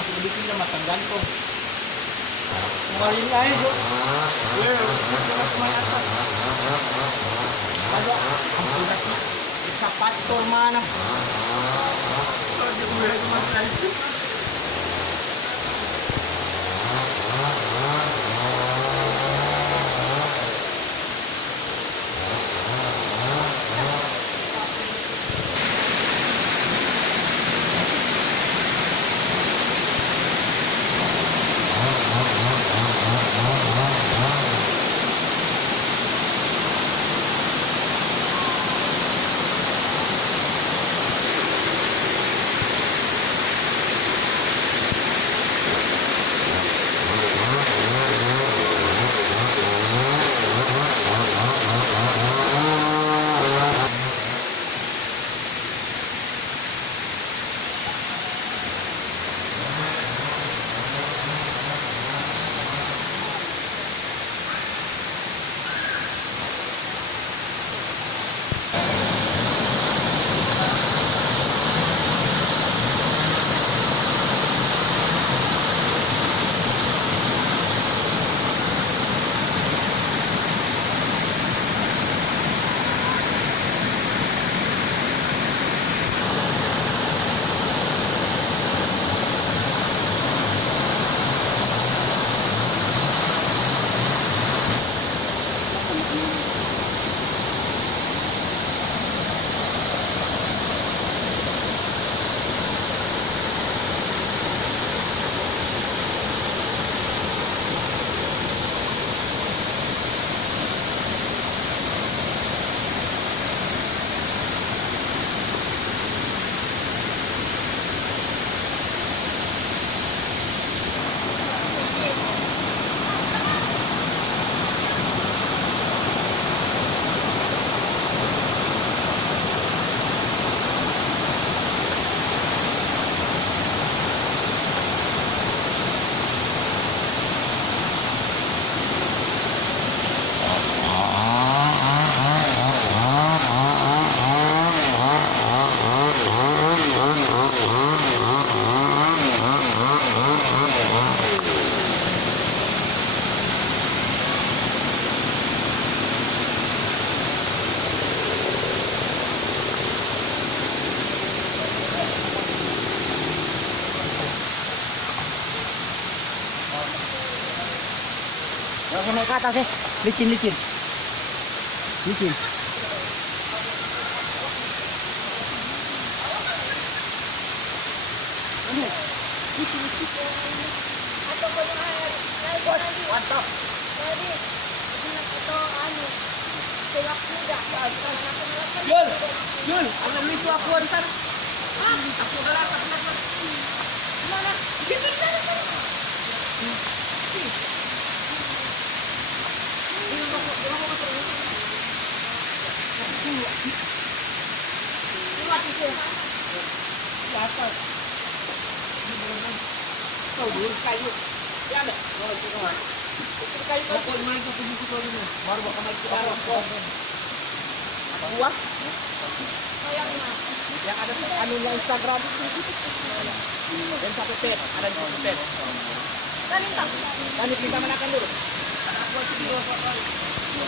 masuk bikin na matanggan ko. Ngayon nga yun. Well, may atas. Ada, ang pulat na. Sa pastor mana. Hindi ko yan masalit. Oke, naik ke atas ya. Licin, licin. Licin. Mantap. Jul, Jul, alam mo ito ako antar. Ako galak, mana? Kau dulu kayu. Ya ada. Kayu kau main ke tujuh itu dulu. Baru bakal main ke dalam kau. Buah. Yang ada anunya Instagram. Dan satu pen, ada di satu pen. Kan minta menakan dulu. Aku video